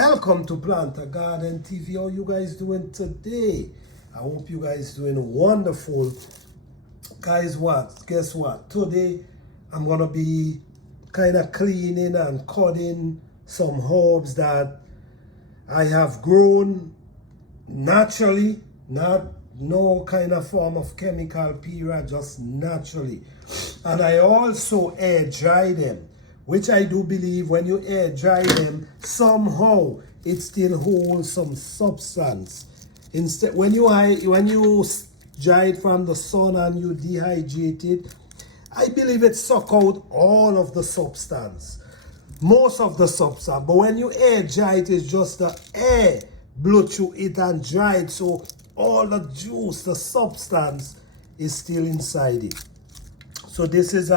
Welcome to Planter Garden TV. How you guys doing today? I hope you guys doing wonderful. Guys, guess what? Today I'm gonna be kind of cleaning and cutting some herbs that I have grown naturally, not no kind of form of chemical period, just naturally. And I also air dry them, which I do believe when you air dry them, somehow it still holds some substance. Instead, when you dry it from the sun and you dehydrate it, I believe it suck out all of the substance, most of the substance. But when you air dry it, it's just the air blow through it and dry it, so all the juice, the substance is still inside it. So this is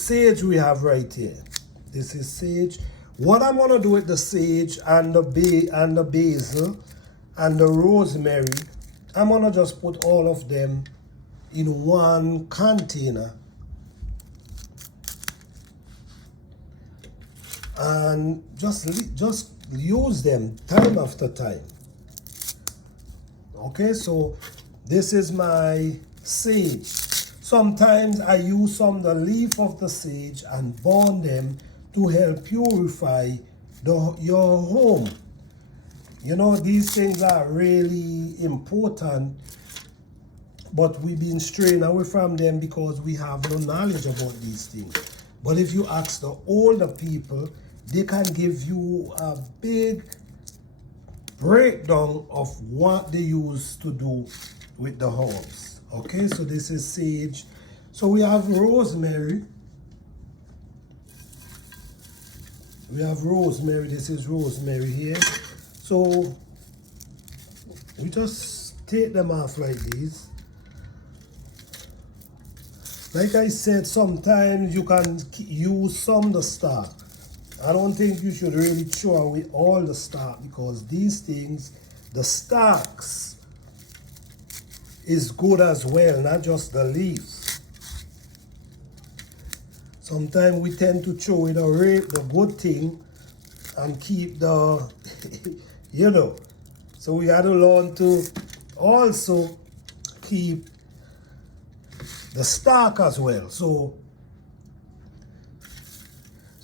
sage we have right here. This is sage. What I'm gonna do with the sage and the basil and the rosemary, I'm gonna just put all of them in one container and just use them time after time. Okay, so this is my sage. Sometimes I use some of the leaf of the sage and burn them to help purify your home. You know, these things are really important, but we've been straying away from them because we have no knowledge about these things. But if you ask the older people, they can give you a big breakdown of what they used to do with the herbs. Okay, so this is sage. So we have rosemary. We have rosemary. This is rosemary here. So we just take them off like this. Like I said, sometimes you can use some of the stalk. I don't think you should really throw away all the stalk, because these things, the stalks is good as well, not just the leaves. Sometimes we tend to throw it away, the good thing, and keep the, you know. So we got to learn to also keep the stalk as well. So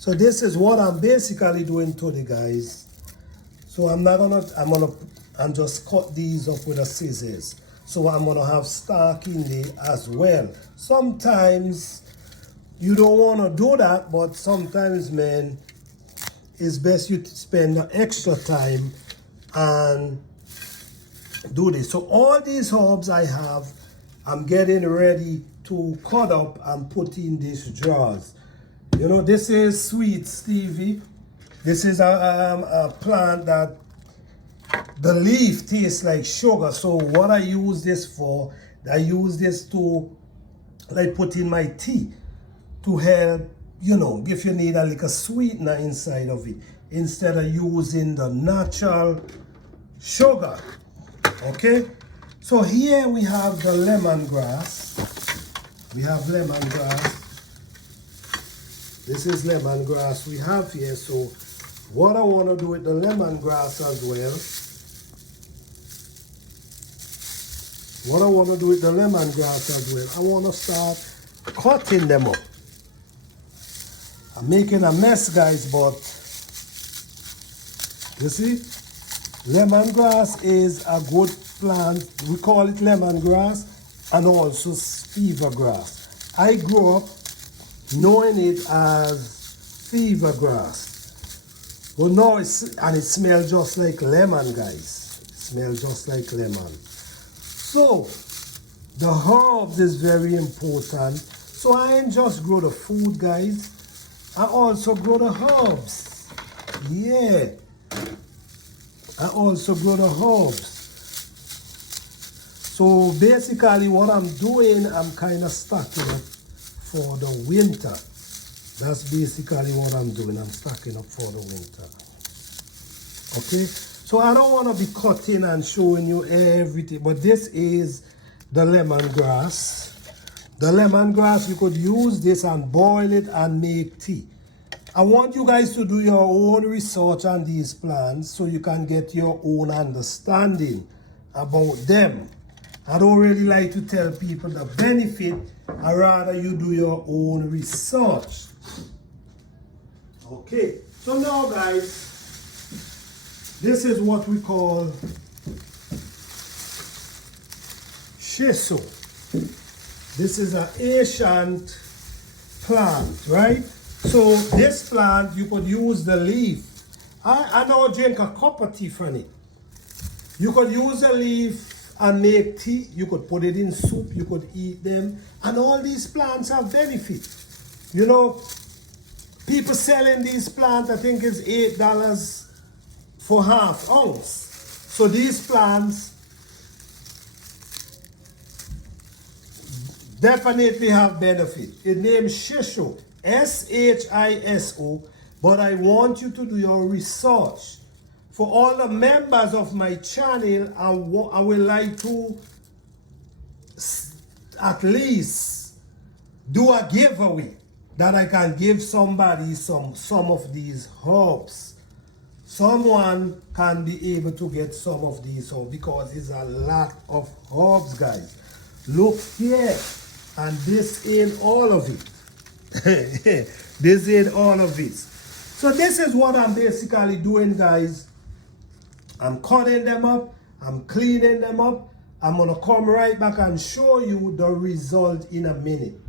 this is what I'm basically doing today, guys. So I'm just cut these up with the scissors. So I'm gonna have stalk in there as well. Sometimes you don't wanna do that, but sometimes, man, it's best you spend the extra time and do this. So all these herbs I have, I'm getting ready to cut up and put in these jars. You know, this is sweet stevie. This is a plant that the leaf tastes like sugar. So what I use this for, I use this to like put in my tea to help, you know, if you need a little sweetener inside of it, instead of using the natural sugar. Okay, so here we have the lemongrass. We have lemongrass. This is lemongrass we have here. So what I want to do with the lemongrass as well, I want to start cutting them up. I'm making a mess, guys, but you see, lemongrass is a good plant. We call it lemongrass and also fever grass. I grew up knowing it as fever grass. But now it smells just like lemon, guys. It smells just like lemon. So the herbs is very important. So I ain't just grow the food, guys. I also grow the herbs. Yeah. I also grow the herbs. So basically what I'm doing, I'm kind of stocking up for the winter. That's basically what I'm doing. I'm stocking up for the winter. Okay? So I don't want to be cutting and showing you everything, but this is the lemongrass. The lemongrass, you could use this and boil it and make tea. I want you guys to do your own research on these plants so you can get your own understanding about them. I don't really like to tell people the benefit. I rather you do your own research. Okay, so now guys, this is what we call shiso. This is an ancient plant, right? So this plant, you could use the leaf. I now drink a cup of tea from it. You could use the leaf and make tea. You could put it in soup. You could eat them. And all these plants have benefit. You know, people selling these plants, I think it's $8 for half ounce. So these plants definitely have benefit. It names Shisho, S-H-I-S-O, but I want you to do your research. For all the members of my channel, I would like to at least do a giveaway that I can give somebody some of these herbs. Someone can be able to get some of these herbs because it's a lot of herbs, guys. Look here, and this ain't all of it. This ain't all of it. So this is what I'm basically doing, guys. I'm cutting them up, I'm cleaning them up. I'm gonna come right back and show you the result in a minute.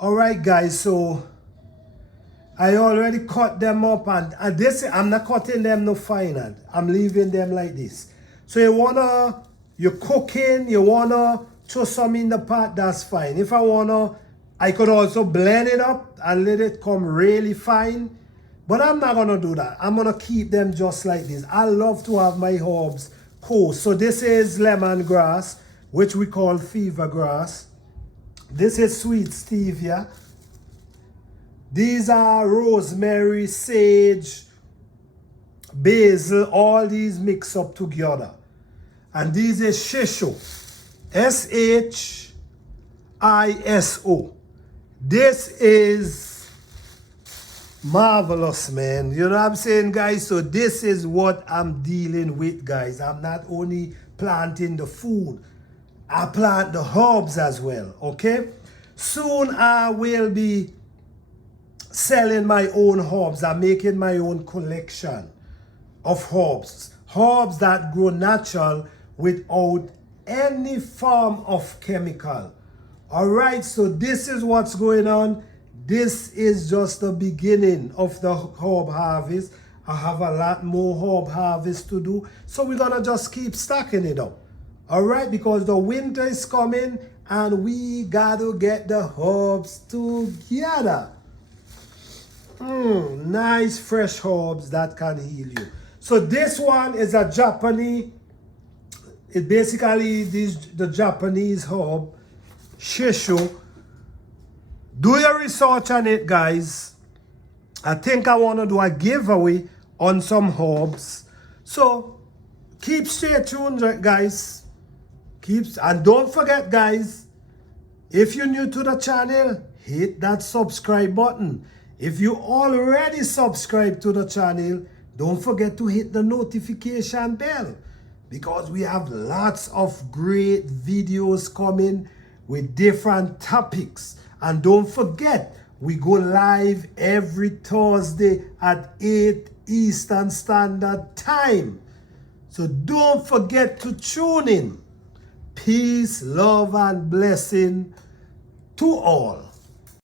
All right, guys, so I already cut them up, and this, I'm not cutting them no finer. I'm leaving them like this. So you're cooking, you wanna throw some in the pot, that's fine. If I could also blend it up and let it come really fine. But I'm not gonna do that. I'm gonna keep them just like this. I love to have my herbs cool. So this is lemongrass, which we call fever grass. This is sweet stevia. These are rosemary, sage, basil, all these mix up together. And these is Shisho, S-H-I-S-O. This is marvelous, man. You know what I'm saying, guys? So this is what I'm dealing with, guys. I'm not only planting the food, I plant the herbs as well, okay? Soon I will be selling my own herbs. I'm making my own collection of herbs. Herbs that grow natural without any form of chemical. All right, so this is what's going on. This is just the beginning of the herb harvest. I have a lot more herb harvest to do. So we're gonna just keep stacking it up. All right, because the winter is coming and we gotta get the herbs together. Nice fresh herbs that can heal you. So this one is a Japanese, it basically the Japanese herb, Shisho. Do your research on it, guys. I think I want to do a giveaway on some herbs. So keep stay tuned, guys. And don't forget, guys, if you're new to the channel, hit that subscribe button. If you already subscribed to the channel, don't forget to hit the notification bell, because we have lots of great videos coming with different topics. And don't forget, we go live every Thursday at 8 Eastern Standard Time. So don't forget to tune in. Peace, love, and blessing to all.